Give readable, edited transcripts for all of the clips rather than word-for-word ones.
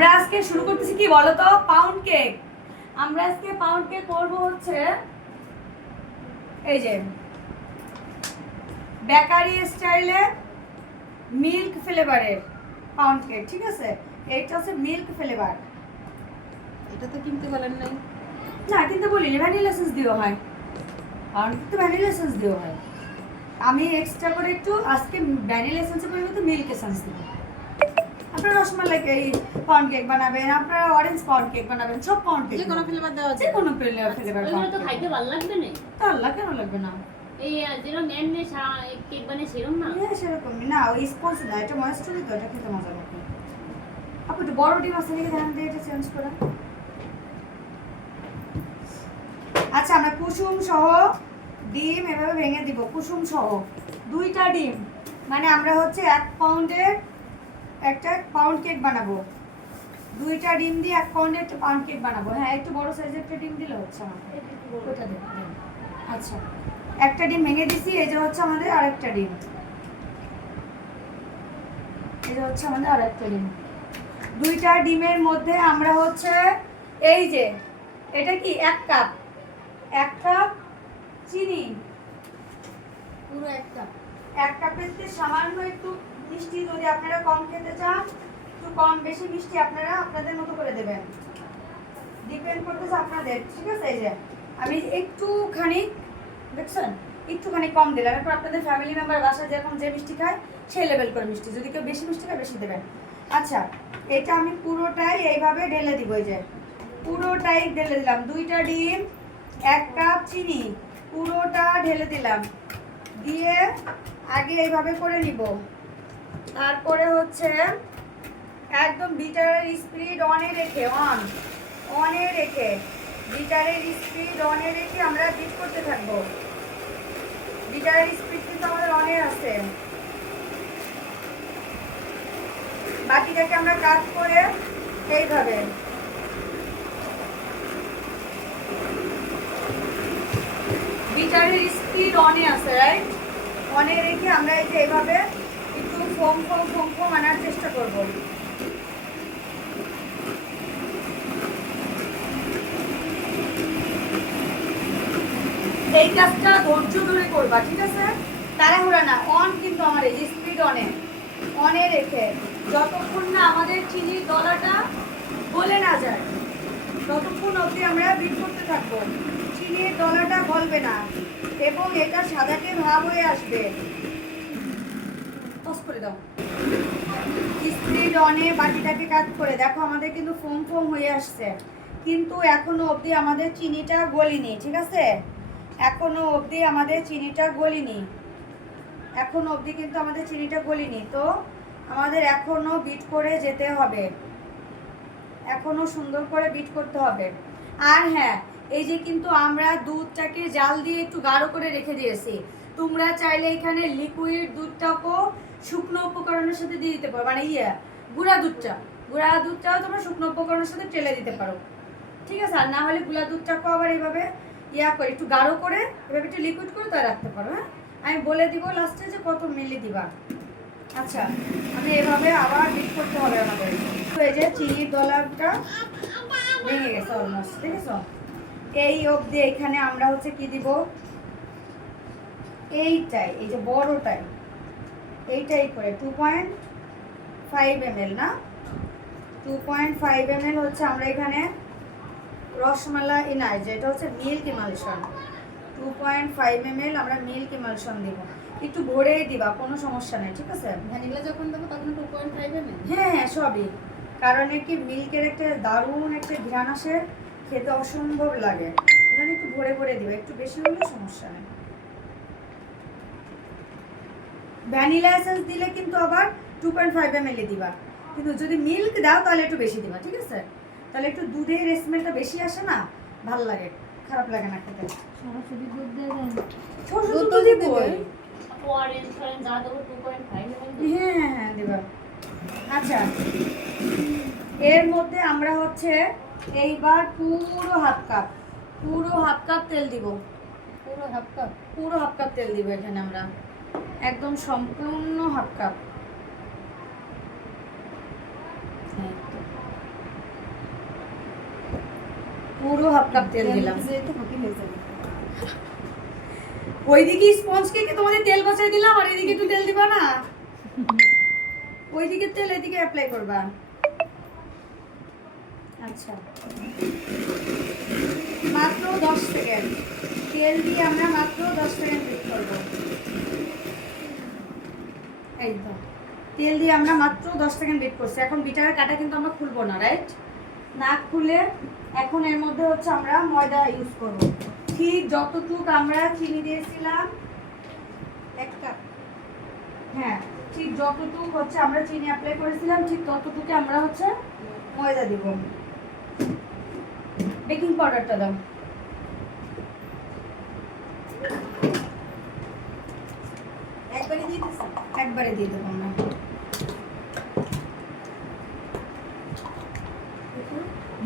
আমরা আজকে শুরু করতেছি কি বলো তো, পাউন্ড কেক। আমরা আজকে পাউন্ড কেক করব হচ্ছে এই যে বেকারি স্টাইলে মিল্ক ফ্লেভারের পাউন্ড কেক, ঠিক আছে? এইটা হচ্ছে মিল্ক ফ্লেভার। এটা তো কিনতে বলেন নাই? না কিন্তু বলিনি, ভ্যানিলা এসেন্স দিও হয়, পাউন্ড কেক তো ভ্যানিলা এসেন্স দিও হয়। আমি এক্সট্রা করে একটু আজকে ভ্যানিলা এসেন্সের পরিবর্তে মিল্ক এসেন্স দিব। আপনারা রসমালাই এই পাউন্ড কেক বানাবেন, আপনারা অরেঞ্জ পাউন্ড কেক বানাবেন, সব পাউন্ড কেক যে কোনো ফ্লেভার দেওয়া যে যায়। কোনো ফ্লেভার ওইগুলো তো খাইতে ভালো লাগবে না। তা আল্লাহ কেন লাগবে না? এই যেরকম এমনি কেক বানিয়ে সেরকম না। হ্যাঁ সেরকমই না, ওই স্পঞ্জ না, এটা ময়েশ্চারি তো, এটা খেতে মজা লাগবে। আপু একটু বড় ডিম আছে নাকি ধ্যান দিয়ে এটা চেঞ্জ করে। আচ্ছা আমরা কুসুম সহ ডিম এভাবে ভেঙে দিব, কুসুম সহ 2টা ডিম, মানে আমরা হচ্ছে 1 পাউন্ডের একটা পাউন্ড কেক বানাবো। 2টা ডিম দিয়ে 1 পাউন্ডের একটা পাউন্ড কেক বানাবো। হ্যাঁ একটু বড় সাইজের একটা ডিম দিলে হচ্ছে আমাদের। ওটা দেন। আচ্ছা একটা ডিম ভেঙে দিছি, এই যে হচ্ছে আমাদের আরেকটা ডিম, এই যে হচ্ছে আমাদের আরেকটা ডিম। 2টা ডিমের মধ্যে আমরা হচ্ছে এই যে এটা কি 1 কাপ, 1 কাপ চিনি, পুরো একটা 1 কাপের চেয়ে সামান্য একটু মিষ্টি, যদি আপনারা কম খেতে চান একটু কম বেশি মিষ্টি আপনারা আপনাদের মতো করে দেবেন, ডিপেন্ড করতেছে আপনাদের, ঠিক আছে? এই যে আমি একটুখানি দেখছেন একটুখানি কম দিলাম, এরপর আপনাদের ফ্যামিলি মেম্বার বাসায় যেরকম যে মিষ্টি খায় সেই লেভেল করে মিষ্টি, যদি কেউ বেশি মিষ্টি খায় বেশি দেবেন। আচ্ছা এটা আমি পুরোটাই এইভাবে ঢেলে দিব, এই যে পুরোটাই ঢেলে দিলাম। 2টা ডিম 1 কাপ চিনি পুরোটা ঢেলে দিলাম, দিয়ে আগে এইভাবে করে নিব। তারপরে হচ্ছে একদম বিটারের স্পিড অনে রেখে অনে রেখে বিটারের স্পিড অনে রেখে আমরা বিট করতে থাকবো। বিটারের স্পিড কিন্তু আমাদের অনে আছে। বাকিটাকে আমরা কাট করে এইভাবে বিটারের স্পিড অনে আছে, রাইট? অনে রেখে আমরা এই যে এইভাবে একটু ফোম আনার চেষ্টা করব। এই কাজটা ধৈর্য ধরে করবা, ঠিক আছে? তাড়াহুড়া না, অন কিন্তু আমার এই স্পিড অনে রেখে যতক্ষণ না আমাদের চিনির দলাটা গলে না যায় ততক্ষণ অবধি আমরা বিট করতে থাকবো। চিনির দলাটা গলবে না এবং এটা সাদাটে ভাব হয়ে আসবে। পজ করে দাও, স্পিড অনে বাটিটাকে কাট করে দেখো আমাদের কিন্তু ফোম হয়ে আসছে, কিন্তু এখনো অবধি আমাদের চিনিটা গলিনি, ঠিক আছে? এখনো অবধি আমাদের চিনিটা গলিনি, এখনো অবধি কিন্তু আমাদের চিনিটা গলিনি, তো আমাদের এখনো বিট করে যেতে হবে, এখনো সুন্দর করে বিট করতে হবে। আর হ্যাঁ এই যে কিন্তু আমরা দুধটাকে জাল দিয়ে একটু গাঢ় করে রেখে দিয়েছি, তোমরা চাইলে এখানে লিকুইড দুধটাকেও শুকনো উপকরণের সাথে দিয়ে দিতে পারো, মানে গুঁড়া দুধটাও তোমরা শুকনো উপকরণের সাথে টেলে দিতে পারো, ঠিক আছে? আর না হলে গুঁড়া দুধটাকেও আবার এইভাবে করে একটু গাঢ় করে এভাবে একটু লিকুইড করে তাই রাখতে পারো। হ্যাঁ আমি বলে দিব লাস্টে যে কত মিলি দিবা। আচ্ছা আমি এভাবে আবার বিট করতে হবে আমাদের। তো এই যে চিনির দলাটা ভেঙে গেছে অলমোস্ট, ঠিক আছে? এই অবধি এখানে আমরা হচ্ছে কি দিব, এইটাই, এই যে বড়টাই, এইটাই করে 2.5 ml না, 2.5 ml হচ্ছে আমরা এখানে রসমালাই না, যেটা হচ্ছে মিল্ক ইমালশন, 2.5 ml আমরা মিল্ক ইমালশন দিব। একটু ভরেই দিবা, কোনো সমস্যা নেই, ঠিক আছে? ভ্যানিলা যখন দেবো তখন 2.5 ml। হ্যাঁ সবই, কারণ কি মিল্কের একটা দারুণ একটা ঘ্রাণ আসে, খেতে অসম্ভব লাগে, এজন্য একটু ভরে দিবা, একটু বেশি হলে সমস্যা নেই। ভ্যানিলা এসেন্স দিলে কিন্তু আবার 2.5 ml দিবা, কিন্তু যদি মিল্ক দাও তাহলে একটু বেশি দিবা, ঠিক আছে? তাহলে একটু দুধের স্মেলটা বেশি আসে না, ভালো লাগে, খারাপ লাগে না খেতে। সরাসরি দুধ দিয়ে দেন? দুধ তো দিবই। অরেঞ্জ যা দেবো 2.5 হ্যাঁ দিবা। আচ্ছা এর মধ্যে আমরা হচ্ছে এইবার পুরো হাফ কাপ তেল দিব, পুরো হাফ কাপ তেল দিব এখানে আমরা, একদম সম্পূর্ণ হাফ কাপ। পুরো হাফ কাপ তেল দিলাম। যেহেতু ক্ষতি হয়ে যাবে। ওইদিকে স্পঞ্জ কেকে তোমাদের তেল বসাই দিলাম, আর এদিকে একটু তেল দিবা না? ওইদিকে তেল এদিকে অ্যাপ্লাই করবা। আচ্ছা, মাত্র 10 সেকেন্ড তেল দিয়ে আমরা মাত্র 10 সেকেন্ড বিট করবো। এই তো তেল দিয়ে আমরা মাত্র 10 সেকেন্ড বিট করছি। এখন বিটারের কাটা কিন্তু আমরা খুলবো না, রাইট? না খুলে এখন এর মধ্যে হচ্ছে আমরা ময়দা ইউজ করব। ঠিক যতটুক আমরা চিনি দিয়েছিলাম 1 কাপ। হ্যাঁ, ঠিক যতটুক হচ্ছে আমরা চিনি অ্যাপ্লাই করেছিলাম ঠিক ততটুকু আমরা হচ্ছে ময়দা দিব। বেকিং পাউডারটা দাও। একবারে দিয়ে দিছি। একবারে দিয়ে দেবো আমরা।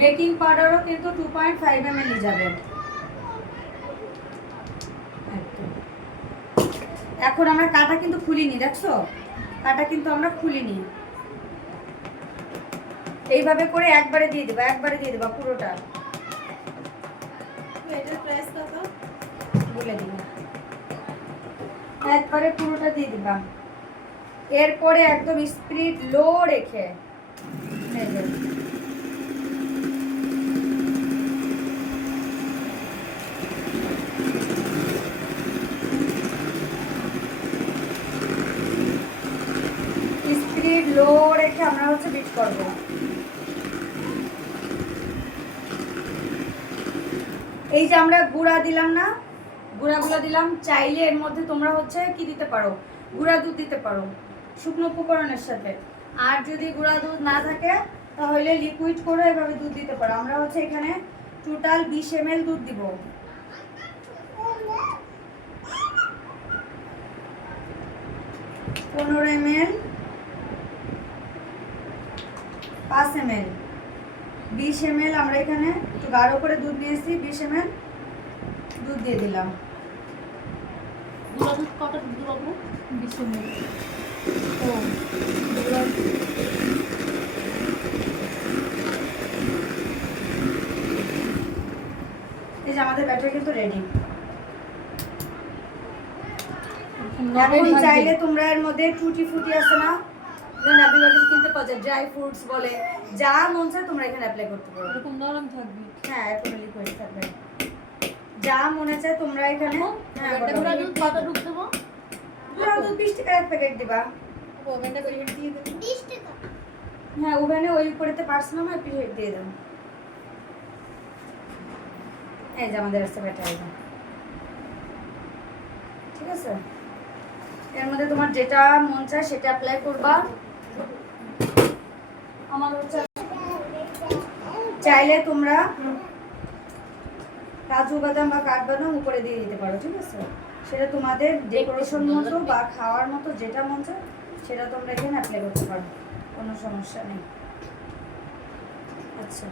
বেকিং পাউডারও কিন্তু 2.5 ml যাবে। এখন আমরা কাটা কিন্তু খুলিনি, দেখছো? কাটা কিন্তু আমরা খুলিনি। এইভাবে করে একবারে দিয়ে দেবা, একবারে দিয়ে দেবা পুরোটা। এটার প্রাইস কত? বলে দিবা, একবারে পুরোটা দিয়ে দিবা। এরপরে একদম স্পিড লো রেখে নেবে। স্পিড লো রেখে আমরা হচ্ছে বিট করব। এই যে আমরা গুঁড়া দিলাম না, গুঁড়াগুলো দিলাম, চাইলে এর মধ্যে তোমরা হচ্ছে কি দিতে পারো, গুঁড়া দুধ দিতে পারো শুকনো উপকরণের সাথে। আর যদি গুঁড়া দুধ না থাকে তাহলে লিকুইড করে এভাবে দুধ দিতে পারো। আমরা হচ্ছে এখানে টোটাল 20 ml দুধ দিব। পনেরো ml, 5 ml, 20 ml আমরা এখানে একটু গাঢ় করে দুধ নিয়েছি। 20 ml দুধ দিয়ে দিলাম। গুঁড়া দুধ কত দুধ দেবো? 20 ml। ও, এই যে আমাদের ব্যাটার কিন্তু রেডি। এখন চাইলে তোমরা এর মধ্যে টুটি ফুটি আছে না, যেমন আপনি বাড়িতে কিনতে পাওয়া যায়, ড্রাই ফ্রুটস বলে, যা মন চায় তোমরা এখানে অ্যাপ্লাই করতে পারো। এরকম নরম থাকবে। হ্যাঁ, এরকম লিকুইড থাকবে, যা মনে চায় তোমরা এখানে। হ্যাঁ, গুঁড়া দুধ কত দুধ দেবো? গুঁড়া দুধ 20 টাকার এক প্যাকেট দিবা। ওভেনটা প্রিহিট দিয়ে দেব। হ্যাঁ, ওভেনে ওই উপরেতে পার্সোনাল হয় প্রিহিট দিয়ে দাও। এই যে আমাদের আছে ব্যাটার, ঠিক আছে? এর মধ্যে তোমার যেটা মন চায় সেটা অ্যাপ্লাই করবা। আমার হচ্ছে চাইলে তোমরা কাজু বাদাম বা কাঠবাদাম উপরে দিয়ে দিতে পারো, ঠিক আছে? সেটা তোমাদের ডেকোরেশন মতো বা খাওয়ার মতো যেটা মন চায় সেটা তোমরা এখানে অ্যাপ্লাই করতে পারো, কোনো সমস্যা নেই। আচ্ছা,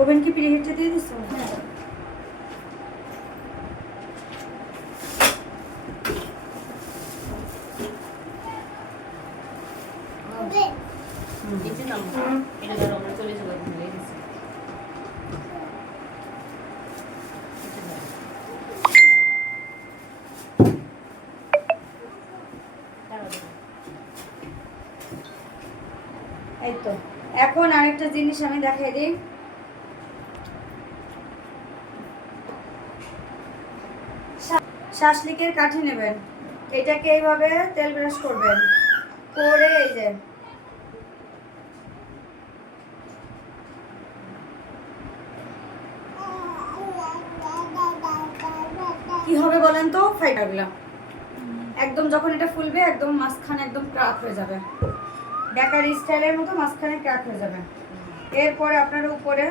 ওভেন কি প্রিহিটে দিয়ে দিছো? হ্যাঁ। নিচে নামবো। এটা ধরো আমরা চলে যাবো, হয়ে গেছে। এই তো এখন আরেকটা জিনিস আমি দেখাই দিই। শাসলিকের কাঠি নেবেন, এটাকে এইভাবে তেল ব্রাশ করবেন, করে এই যে কি হবে বলেন তো, ফাইটারগুলা একদম যখন এটা ফুলবে একদম মাঝখানে একদম ক্রাক হয়ে যাবে, বেকারি স্টাইলের মতো মাঝখানে ক্রাক হয়ে যাবে। এরপরে আপনারা উপরে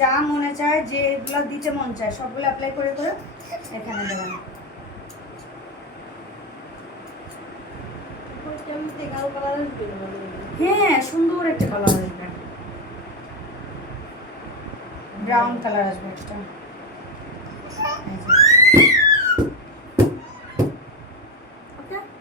যা মনে চায়, যেগুলো দিতে মন চায় সবগুলো অ্যাপ্লাই করে করে এখানে দেবেন। কেমন গাঢ় কালার আসবে? হ্যাঁ, সুন্দর একটা কালার আসবে, ব্রাউন কালার আসবে একটা। এই যে। একটা